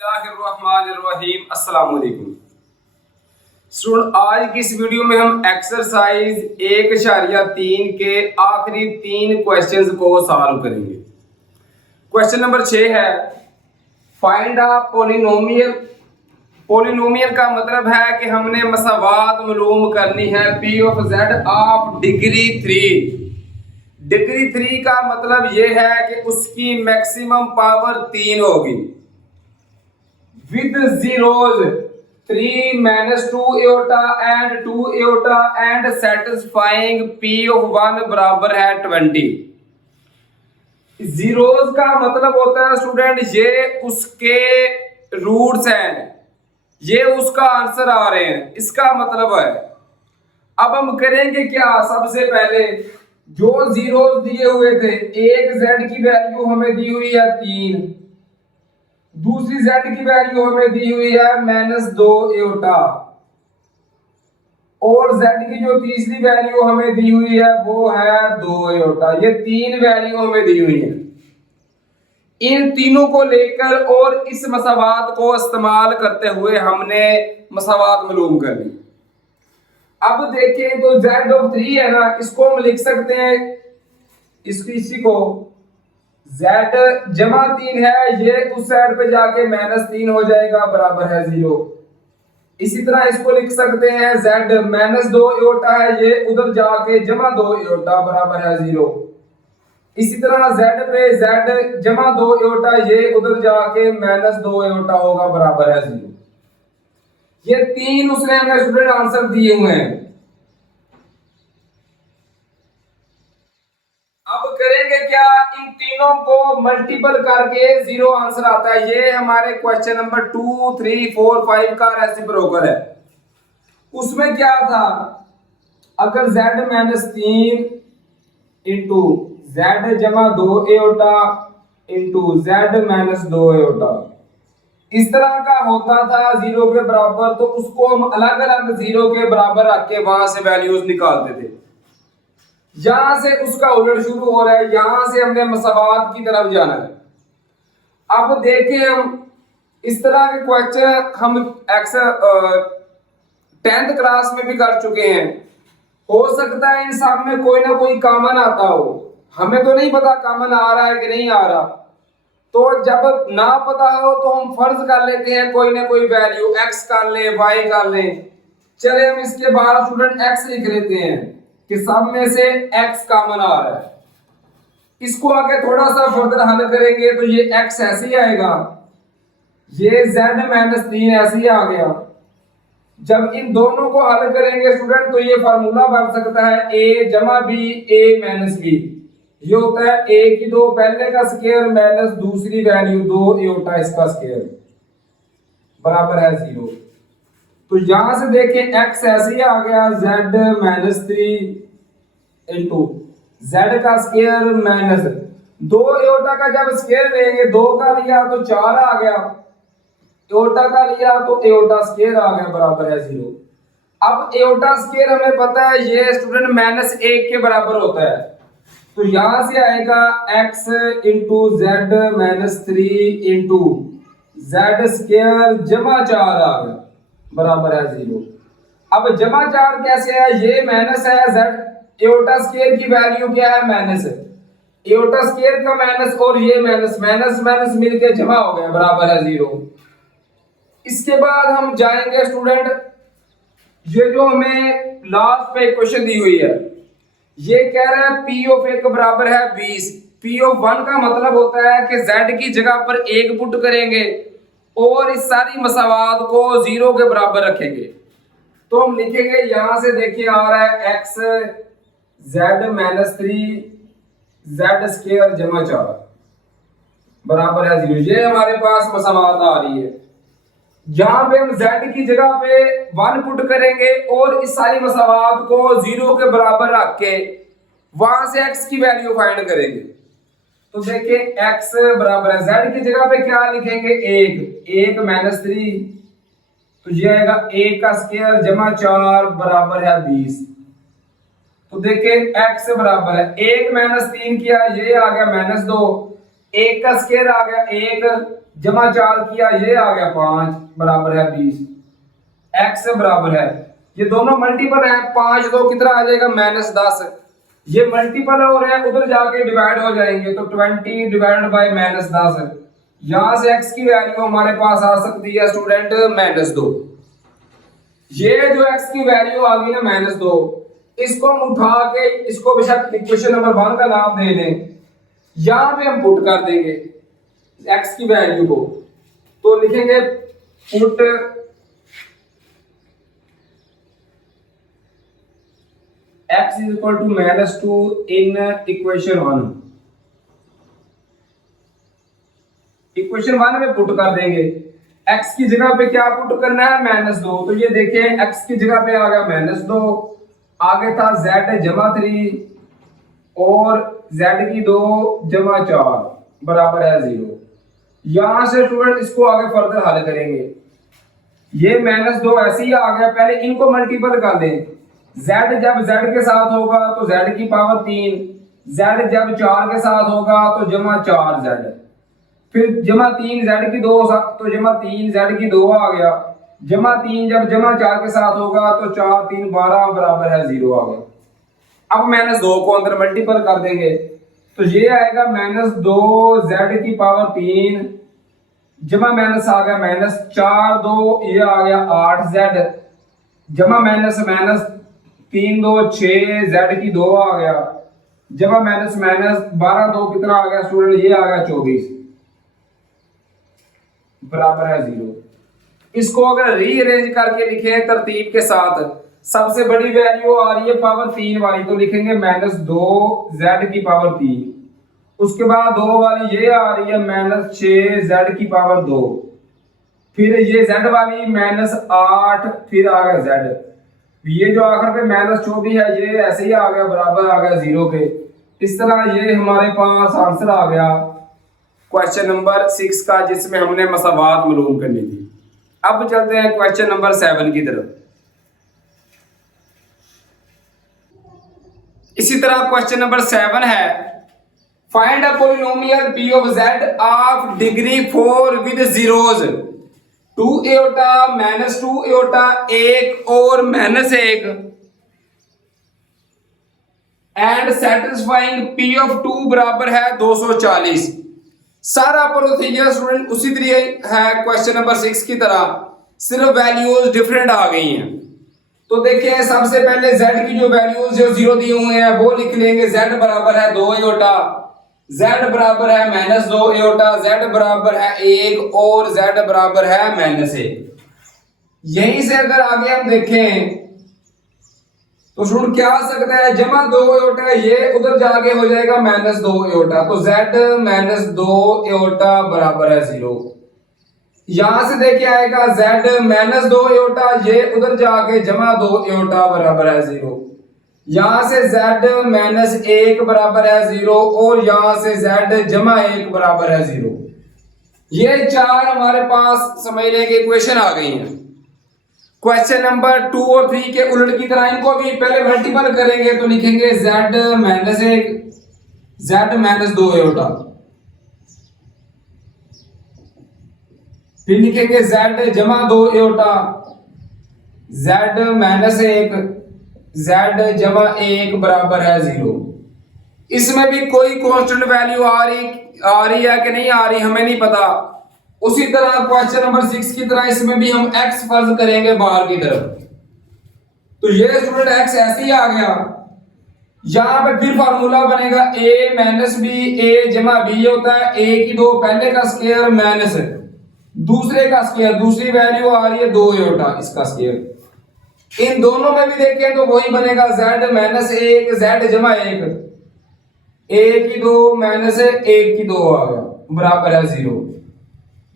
बिस्मिल्लाहिर्रहमानिर्रहीम। अस्सलाम वालेकुम स्टूडेंट, आज की इस वीडियो में हम एक्सरसाइज 1.3 के आखिरी 3 क्वेश्चंस को सॉल्व करेंगे। क्वेश्चन नंबर 6 है, फाइंड अ पोलिनोमियल। पोलिनोमियल का मतलब है कि हमने मसावात मालूम करनी है P of Z of degree 3। Degree 3 का मतलब यह है कि उसकी मैक्सिमम पावर 3 होगी with zeros 3 minus 2 iota and 2 iota and satisfying p of 1 बराबर है 20। जीरोस का मतलब होता है स्टूडेंट ये उसके रूट्स हैं, ये उसका आंसर आ रहे हैं, इसका मतलब है। अब हम करेंगे क्या, सबसे पहले जो जीरोस दिए हुए थे, एक जेड की वैल्यू हमें दी हुई है 3, दूसरी z की वैल्यू हमें दी हुई है -2 एटा, और z की जो तीसरी वैल्यू हमें दी हुई है वो है 2 एटा। ये 3 वैल्यू हमें दी हुई है। इन तीनों को लेकर और इस मसावात को इस्तेमाल करते हुए हमने मसावात मालूम करनी। अब देखें तो z ऑफ 3 है ना, इसको हम लिख सकते हैं, इसी को z जमा 3 है, ये उस साइड पे जाके -3 हो जाएगा, बराबर है 0। इसी तरह इसको लिख सकते हैं z -2 एटा है, ये उधर जाके जमा 2 एटा, बराबर है 0। इसी तरह z पे z जमा 2 एटा, ये उधर जाके -2 एटा होगा, बराबर है 0। ये 3 उसने हमें स्टूडेंट आंसर दिए हुए हैं। अब करेंगे क्या, इन तीनों को मल्टीपल करके 0 आंसर आता है। ये हमारे क्वेश्चन नंबर 2, 3, 4, 5 का रेसिप्रोकल है। उसमें क्या था, अगर z-3 इंटू z जमा 2 एटा इंटू z-2 एटा इस तरह का होता था 0 के बराबर, तो उसको हम अलग अलग 0 के बराबर रख के वहां से वैल्यूज निकालते थे। यहां से उसका उलट शुरू हो रहा है, यहां से हमने मसावात की तरफ जाना है। अब देखें, हम इस तरह के क्वेश्चन हम 10th क्लास में भी कर चुके हैं। हो सकता है इन सब में कोई ना कोई कॉमन आता हो, हमें तो नहीं पता कॉमन आ रहा है कि नहीं आ रहा। तो जब ना पता हो तो हम फर्ज कर लेते हैं कोई ना कोई वैल्यू x कर ले, y कर ले। चले हम इसके बाद स्टूडेंट x लिख लेते हैं कि सब में से x कॉमन आ रहा है। इसको आगे थोड़ा सा फर्दर हल करेंगे तो ये x ऐसे ही आएगा, ये z-3 ऐसे ही आ गया। जब इन दोनों को हल करेंगे स्टूडेंट तो ये फार्मूला बन सकता है a जमा b a माइनस b। ये होता है a की 2 पहले का स्क्वायर माइनस दूसरी वैल्यू 2 एटा इसका स्क्वायर, बराबर है 0। तो यहां से देखें x ऐसे ही आ गया, z-3 इंटू z का स्क्वायर माइनस 2 एटा का जब स्क्वायर लेंगे 2 का लिया तो 4 आ गया, एटा का लिया तो एटा स्क्वायर आ गया, बराबर है 0। अब एटा स्क्वायर हमें पता है ये स्टूडेंट -1 के बराबर होता है, तो यहां से आएगा x into z-3 into z square जमा 4 आ गया, बराबर है 0। अब जमा 4 कैसे है, ये माइनस है, z एटा स्क्वायर की वैल्यू क्या है माइनस, एटा स्क्वायर का माइनस और ये माइनस माइनस माइनस मिलके जमा हो गया, बराबर है 0। इसके बाद हम जाएंगे स्टूडेंट, ये जो हमें लास्ट पे क्वेश्चन दी हुई है, ये कह रहा है p ऑफ 1 बराबर है 20। p ऑफ 1 का मतलब होता है कि z की जगह पर 1 पुट करेंगे और इस सारी मसावात को 0 के बराबर रखेंगे। तो हम लिखेंगे, यहां से देखिए आ रहा है x z-3 z स्क्वायर जमा 4 बराबर है 0। ये हमारे पास मसावात आ रही है। यहां पे हम z की जगह पे 1 पुट करेंगे और इस सारी मसावात को 0 के बराबर रख के वहां से x की वैल्यू फाइंड करेंगे। तो देखिए x बराबर है, z की जगह पे क्या लिखेंगे 1 -3, तो ये आएगा 1 का स्क्वायर जमा 4 बराबर है 20। तो देखिए x बराबर है 1 -3 किया, ये आ गया -2, एक का स्केयर आ गया 1 जमा 4 किया ये आ गया 5 बराबर है 20। एक्स बराबर है, ये दोनों मल्टीपल है, 5 तो कितना आ जाएगा -10। ये मल्टीपल हो रहे हैं उधर जाके डिवाइड हो जाएंगे तो 20 डिवाइडेड बाय -10। यहां से x की वैल्यू हमारे पास आ सकती है स्टूडेंट -2। ये जो x की वैल्यू आ गई ना -2, इसको हम उठा के इसको बेशक इक्वेशन नंबर 1 का नाम दे दें, यहां पे हम पुट कर देंगे x की वैल्यू को, तो लिखेंगे put x is equal to -2 in equation 1। Equation 1 में पुट कर देंगे, x की जगह पे क्या पुट करना है -2, तो ये देखिए x की जगह पे आ गया -2, आगे था z जमा 3 और z की 2 जमा 4 बराबर है 0। यहां से स्टूडेंट इसको आगे फर्दर हल करेंगे, ये -2 ऐसे ही आ गया, पहले इनको मल्टीपल कर दें, z जब z के साथ होगा तो z की पावर 3, z जब 4 के साथ होगा तो जमा 4z, फिर जमा 3 z की 2 तो जमा 3 z की 2 आ गया, जमा 3 जब जमा 4 के साथ होगा तो 4 3 12 बराबर है 0 आ गया। अब -2 को अंदर मल्टीपल कर देंगे तो ये आएगा -2 z की पावर 3 जमा माइनस आ गया -4 2 ये आ गया 8z जमा माइनस माइनस 3 2 6 z की 2 आ गया, जमा माइनस माइनस 12 2 कितना आ गया स्टूडेंट, ये आ गया 24 बराबर है 0। इसको अगर रीअरेंज करके लिखें तरतीब के साथ, सबसे बड़ी वैल्यू आ रही है पावर 3 वाली तो लिखेंगे -2 z की पावर 3, उसके बाद 2 वाली ये आ रही है -6 z की पावर 2, फिर ये z वाली -8 फिर आ गया z, ये जो आखिर पे -24 है ये ऐसे ही आ गया बराबर आ गया 0 के। इस तरह ये हमारे पास आंसर आ गया क्वेश्चन नंबर 6 का, जिसमें हमने मसावात मालूम करनी थी। अब चलते हैं क्वेश्चन नंबर 7 की तरफ। इसी तरह क्वेश्चन नंबर 7 है, find a polynomial p of z of degree 4 with zeros 2 एटा -2 एटा 1 और -1 एंड सेटिस्फाइंग p ऑफ 2 बराबर है 240। सारा प्रोसीजर स्टूडेंट उसी तरह है क्वेश्चन नंबर 6 की तरह, सिर्फ वैल्यूज डिफरेंट आ गई हैं। तो देखिए सबसे पहले z की जो वैल्यूज जो 0 दिए हुए हैं वो लिख लेंगे, z बराबर है 2 एटा, z बराबर है -2 एटा, z बराबर है 1 और z बराबर है -1। यहीं से अगर आगे हम देखें तो स्टूडेंट क्या आ सकता है, जमा 2 एटा ये उधर जाके हो जाएगा -2 एटा, तो z -2 एटा बराबर है 0। यहां से देखिए आएगा z -2 एटा ये उधर जाके जमा 2 एटा बराबर है 0, यहां से z -1 बराबर है 0 और यहां से z जमा 1 बराबर है 0। ये चार हमारे पास समझ लें कि इक्वेशन आ गई हैं। क्वेश्चन नंबर 2 और 3 के उलट की तरह इनको भी पहले मल्टीपल करेंगे तो लिखेंगे z -1 z -2 एटा, फिर लिखेंगे z जमा 2 एटा, z -1 z जमा 1 बराबर है 0। इसमें भी कोई कांस्टेंट वैल्यू आ रही है कि नहीं आ रही हमें नहीं पता। उसी तरह क्वेश्चन नंबर 6 की तरह इसमें भी हम x फर्ज करेंगे बाहर की तरफ, तो ये स्टूडेंट x ऐसे ही आ गया। यहां पे फिर फार्मूला बनेगा a माइनस b, a जमा b होता है a की 2 पहले का स्क्वायर माइनस दूसरे का स्क्वायर, दूसरी वैल्यू आ रही है 2 एटा इसका स्क्वायर। इन दोनों में भी देखें तो वही बनेगा z -1 z जमा 1, a की 2 -1 की 2 आ गया बराबर है 0।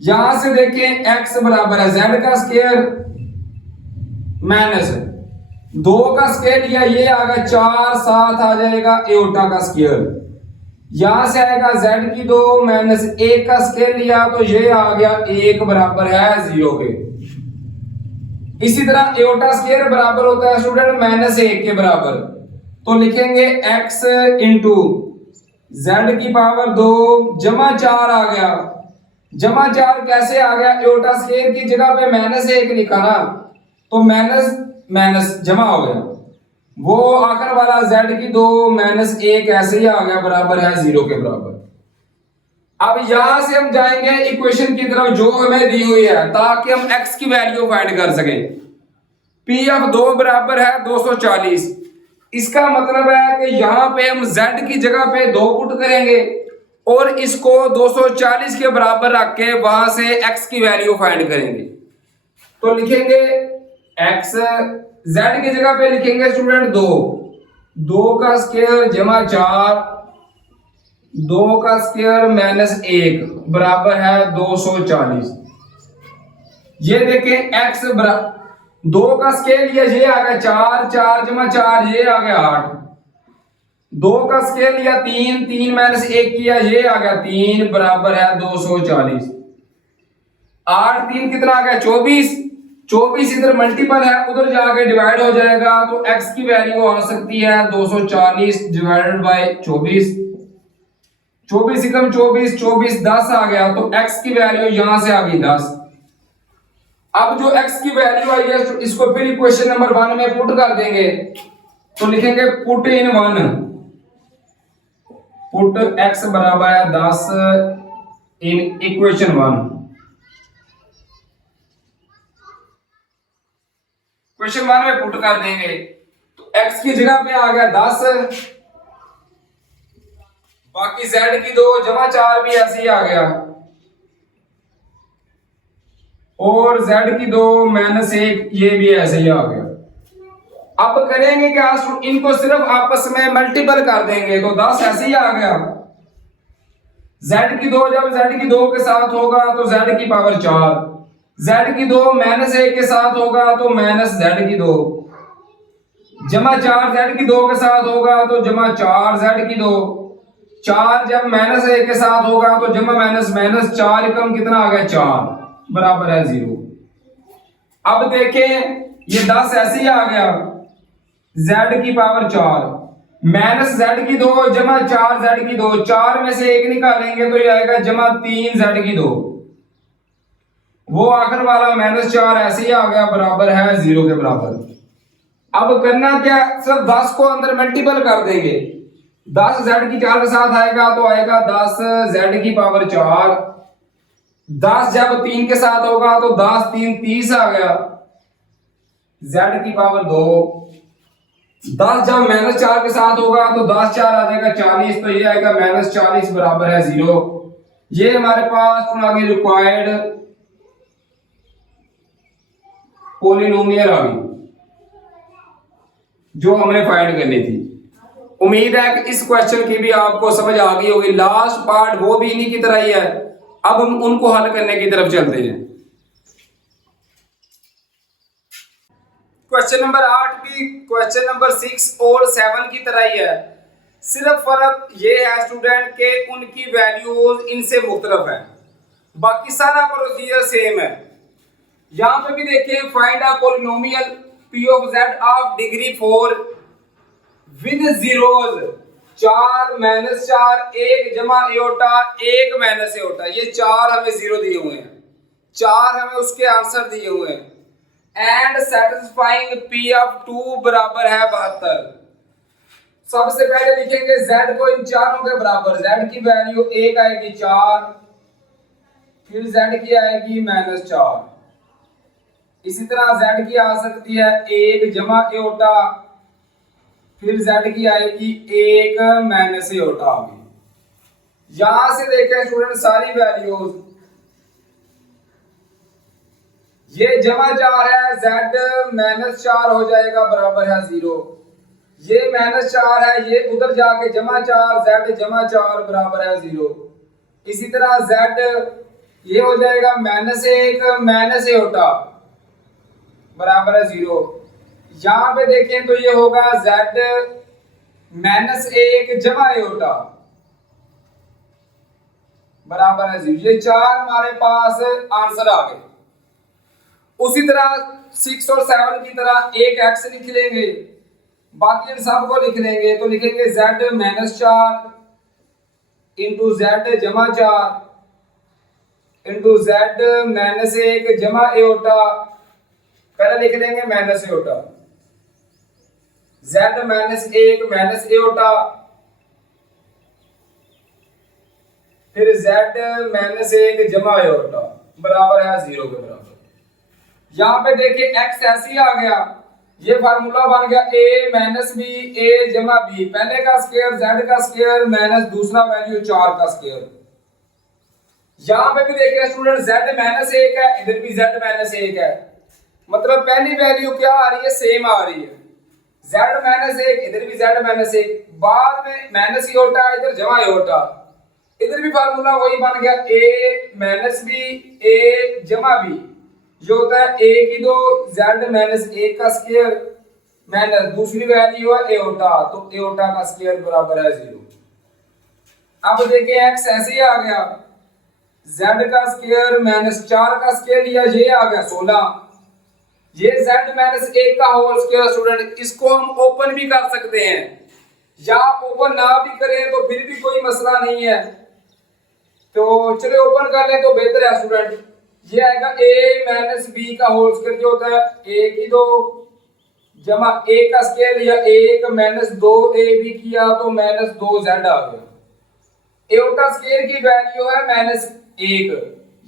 यहां से देखें x बराबर है z का स्क्वायर माइनस 2 का स्क्वायर लिया ये आ गया 4 7 आ जाएगा एटा का स्क्वायर, यहां से आएगा z की 2 -1 का स्क्वायर लिया तो ये आ गया 1 बराबर है 0 के। इसी तरह एटा स्क्वायर बराबर होता है स्टूडेंट -1 के बराबर, तो लिखेंगे x इंटू z की पावर 2 जमा 4 आ गया। जमा 4 कैसे आ गया? एयोटा स्क्वायर की जगह पे -1 लिखा ना, तो माइनस माइनस जमा हो गया। वो आखिर वाला z की 2 -1 ऐसे ही आ गया, बराबर है 0 के बराबर। अब यहां से हम जाएंगे इक्वेशन की तरफ जो हमें दी हुई है, ताकि हम x की वैल्यू फाइंड कर सकें। पी ऑफ 2 बराबर है 240। इसका मतलब है कि यहां पे हम z की जगह पे 2 पुट करेंगे और इसको 240 के बराबर रख के वहां से x की वैल्यू फाइंड करेंगे। तो लिखेंगे x, z की जगह पे लिखेंगे स्टूडेंट 2 का स्क्वायर जमा 4, 2 का स्क्वायर -1 बराबर है 240। ये देखें x बराबर 2 का स्केल लिया, ये आ गया 4, 4 जमा 4 ये आ गया 8। 2 का स्केल लिया 3, 3 -1 किया ये आ गया 3 बराबर है 240। 8 3 कितना आ गया 24। 24 इधर मल्टीपल है, उधर जाके डिवाइड हो जाएगा, तो x की वैल्यू आ सकती है 240 डिवाइडेड बाय 24। 24 एकम 24, 24 10 आ गया, तो x की वैल्यू यहां से आ गई 10। अब जो x की वैल्यू आई है इसको फिर इक्वेशन नंबर 1 में पुट कर देंगे। तो लिखेंगे पुट इन 1, पुट x बराबर है 10 इन इक्वेशन 1। क्वेश्चन 1 में पुट कर देंगे, तो x की जगह पे आ गया 10, बाकी z की 2 जमा 4 भी ऐसे ही आ गया, और z की 2 -1 ये भी ऐसे ही आ गया। अब करेंगे क्या? इनको सिर्फ आपस में मल्टीपल कर देंगे, तो 10 ऐसे ही आ गया। z की 2 जब z की 2 के साथ होगा तो z की पावर 4, z की 2 -1 के साथ होगा तो -z की 2, जमा 4 z की 2 के साथ होगा तो जमा 4 z की 2, 4 जब -1 के साथ होगा तो जमा -4 कम कितना आ गया 4 बराबर है 0। अब देखें ये 10 ऐसे ही आ गया, z की पावर 4 -z की 2 जमा 4 z की 2, 4 में से 1 निकालेंगे तो ये आएगा जमा 3 z की 2, वो आखिर वाला -4 ऐसे ही आ गया, बराबर है 0 के बराबर। अब करना क्या? सिर्फ 10 को अंदर मल्टीपल कर देंगे। 10 z की 4 के साथ आएगा तो आएगा 10 z की पावर 4। 10 जब 3 के साथ होगा तो 10 3 30 आ गया, z की पावर 2। 10 जब -4 के साथ होगा तो 10 4 आ जाएगा 40, तो ये आएगा -40 बराबर है 0। ये हमारे पास आगे रिक्वायर्ड पॉलिनोमियल आ गई जो हमने फाइंड करनी थी। उम्मीद है कि इस क्वेश्चन की भी आपको समझ आ गई होगी। लास्ट पार्ट वो भी इन्हीं की तरह ही है। अब हम उनको हल करने की तरफ चलते हैं। क्वेश्चन नंबर 8 भी क्वेश्चन नंबर 6 और 7 की तरह ही है, सिर्फ फर्क ये है स्टूडेंट के उनकी वैल्यूज इनसे मुख्तलिफ है, बाकी सारा प्रोसीजर सेम है। यहां पे भी देखिए find a polynomial p of z of degree 4 with zeros 4 -4 1 जमा एयोटा 1 माइनस एयोटा, ये 4 हमें जीरो दिए हुए हैं, 4 हमें उसके आंसर दिए हुए हैं। एंड सेटिस्फाइंग p ऑफ 2 बराबर है 72। सबसे पहले लिखेंगे z को इन चारों के बराबर, z की वैल्यू 1 आएगी 4, फिर z की आएगी -4, इसी तरह z की आ सकती है 1 जमा एयोटा, फिर z की आएगी 1 माइनस एयोटा आ गई। यहां से देखें स्टूडेंट सारी वैल्यूज, ये जमा 4 है, z -4 हो जाएगा बराबर है 0, ये -4 है, ये उधर जाके जमा 4, z जमा 4 बराबर है 0, इसी तरह z ये हो जाएगा -1 माइनस एयोटा बराबर है 0। यहां पे देखें तो ये होगा z -1 जमा एयोटा बराबर है 0। ये 4 हमारे पास आंसर आ गए। उसी तरह 6 और 7 की तरह एक x लिख लेंगे, बाकी इन सब को लिख लेंगे, तो लिखेंगे z -4 इंटू जेड जमा 4 इंटू जेड -1 जमा एओटा, पहले लिख देंगे minus aorta, Z -1 minus aorta, फिर जेड -1 जमा एओटा बराबर है 0 के बराबर। यहां पे देखिए x ऐसे ही आ गया, ये फार्मूला बन गया a माइनस बी a जमा बी, पहले का स्क्वायर z का स्क्वायर माइनस दूसरा वैल्यू 4 का स्क्वायर। यहां पे भी देखिए स्टूडेंट z -1 है, इधर भी z -1 है, मतलब पहली वैल्यू क्या आ रही है, सेम आ रही है, z -1 इधर भी z -1, बाद में माइनस एओटा इधर जमा एओटा, इधर भी फार्मूला वही बन गया a माइनस बी a जमा बी, जो होता है a की 2 z -1 का स्क्वायर माइनस दूसरी वैल्यू है एओटा, तो एओटा का स्क्वायर बराबर है 0। अब देखिए x ऐसे ही आ गया, z का स्क्वायर -4 का स्क्वायर लिया, ये आ गया 16, ये z -1 का होल स्क्वायर। स्टूडेंट इसको हम ओपन भी कर सकते हैं या ओपन ना भी करें तो फिर भी कोई मसला नहीं है, तो चलिए ओपन कर लें तो बेहतर है स्टूडेंट। ये आएगा a माइनस बी का होल स्क्वायर, जो होता है a की 2 जमा a का स्क्वायर लिया 1 माइनस 2ab किया तो -2z आ गया, एओटा स्क्वायर की वैल्यू है -1,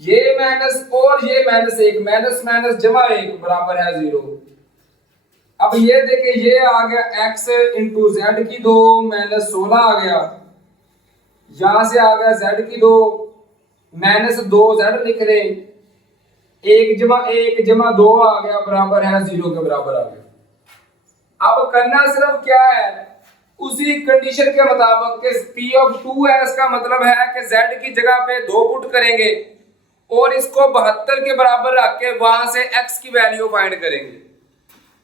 ये माइनस और ये -1, माइनस माइनस जमा 1 बराबर है 0। अब ये देखिए ये आ गया x इंटू जेड की 2 -16 आ गया, यहां से आ गया z की 2 -2z लिख रहे, 1 जमा 1 जमा 2 आ गया बराबर है 0 के बराबर आ गया। अब करना सिर्फ क्या है, उसी कंडीशन के मुताबिक कि p ऑफ 2 है, इसका मतलब है कि z की जगह पे 2 पुट करेंगे और इसको 72 के बराबर रख के वहां से x की वैल्यू फाइंड करेंगे।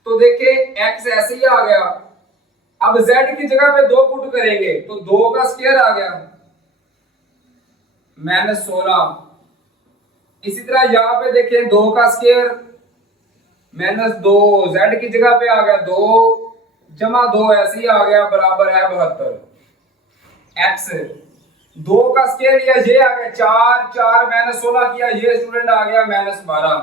तो देखिए x ऐसे ही आ गया, अब z की जगह पे 2 पुट करेंगे तो 2 का स्क्वायर आ गया -16, इसी तरह यहाँ पे देखिए 2 का स्क्वायर -2, z की जगह पे आ गया 2 जमा 2 ऐसे ही आ गया बराबर है 72, x 2 का स्क्वायर लिया ये आ गया 4, 4 -16 किया ये स्टूडेंट आ गया -12।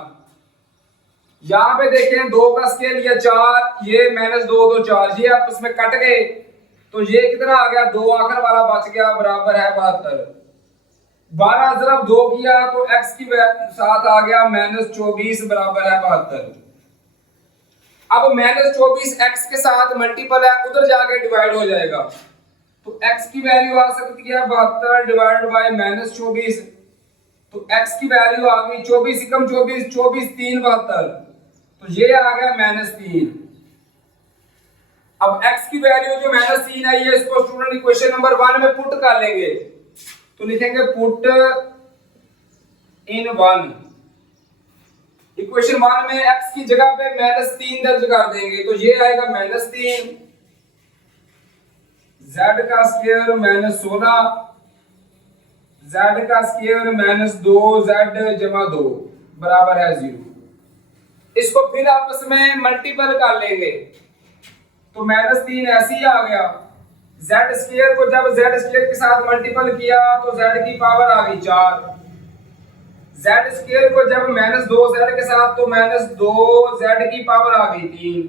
यहाँ पे देखें 2 का स्क्वायर लिया 4, ये -2 2 4, ये आपस में कट गए तो ये कितना आ गया 2 आखिर वाला बच गया बराबर है 72। 12 जब 2 किया तो x की साथ आ गया -24 बराबर है 72। अब -24 x के साथ मल्टीपल है, उधर जाके डिवाइड हो जाएगा, तो x की वैल्यू आ सकती है 72 डिवाइडेड बाय -24, तो x की वैल्यू आ गई 24 एकम 24, 24 3 72, तो ये आ गया -3। अब x की वैल्यू जो -3 आई है इसको स्टूडेंट इक्वेशन नंबर 1 में पुट कर लेंगे, तो लिखेंगे पुट इन 1, इक्वेशन 1 में x की जगह पे -3 दर्ज कर देंगे तो ये आएगा -3, z का स्क्वायर -16, z का स्क्वायर -2z जमा 2 बराबर है 0। इसको फिर आपस में मल्टीपल कर लेंगे तो -3 ऐसे ही आ गया, z स्क्वायर को जब z स्क्वायर के साथ मल्टीपल किया तो z की पावर आ गई 4, z स्क्वायर को जब -2z के साथ तो -2z की पावर आ गई 3,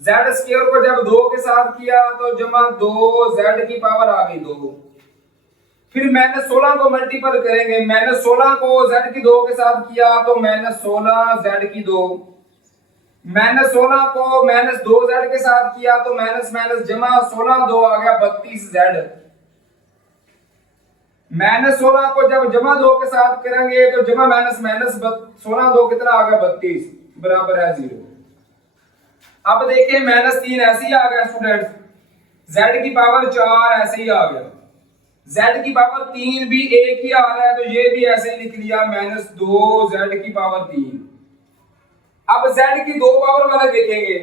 z स्क्वायर को जब 2 के साथ किया तो जमा 2z की पावर आ गई 2, फिर -16 को मल्टीपल करेंगे, -16 को z की 2 के साथ किया तो -16z की 2, -16 को -2z के साथ किया तो माइनस माइनस जमा 16 2 आ गया 32z, -16 को जब जमा 2 के साथ करेंगे तो जमा माइनस माइनस 16 2 कितना आ गया 32 बराबर है 0। अब देखिए -3 ऐसे ही आ गया स्टूडेंट्स, z की पावर 4 ऐसे ही आ गया, z की पावर 3 भी एक ही आ रहा है तो ये भी ऐसे ही लिख लिया -2z की पावर 3। अब z की 2 पावर वाले देखेंगे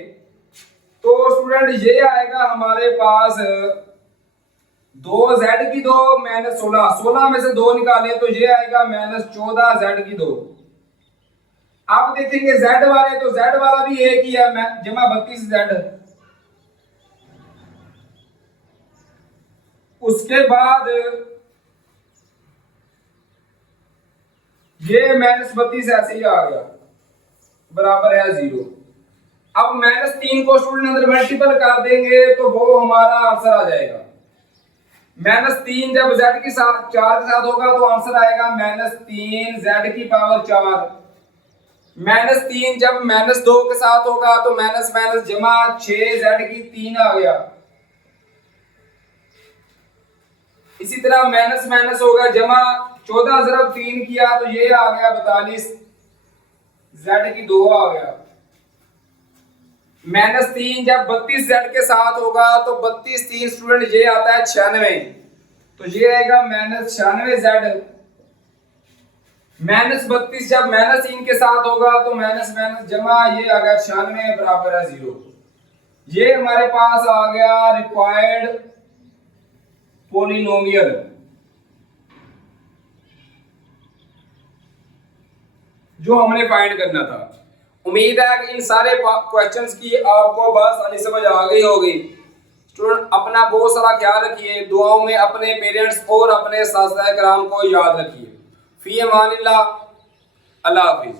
तो स्टूडेंट ये आएगा हमारे पास 2z की 2 -16, 16 में से 2 निकाले तो ये आएगा -14z की 2। अब देखेंगे z वाले तो z वाला भी एक ही है जमा 32z, उसके बाद ये -32 ऐसे ही आ गया, बराबर है 0। अब -3 को स्टूडेंट अंदर मल्टीपल कर देंगे तो वो हमारा आंसर आ जाएगा। -3 जब z के साथ 4 के साथ होगा तो आंसर आएगा -3 z की पावर 4। -3 जब -2 के साथ होगा तो माइनस माइनस जमा 6 z की 3 आ गया। इसी तरह माइनस माइनस होगा जमा 14 ज़रब 3 किया तो ये आ गया 42 z की 2 आ गया। -3 जब 32 z के साथ होगा तो 32 3 स्टूडेंट ये आता है 96, तो ये आएगा -96 z। -32 जब -3 के साथ होगा तो माइनस माइनस जमा ये आ गया 96 बराबर है 0। ये हमारे पास आ गया रिक्वायर्ड पोलिनोमियल। जो हमने फाइंड करना था। उम्मीद है कि इन सारे क्वेश्चंस की आपको बस समझ आ गई होगी। स्टूडेंट अपना बहुत सारा ख्याल रखिए, दुआओं में अपने पेरेंट्स और अपने साथ-साथ कराम को याद रखिए। फी अमानिल्लाह, अल्लाह हाफिज।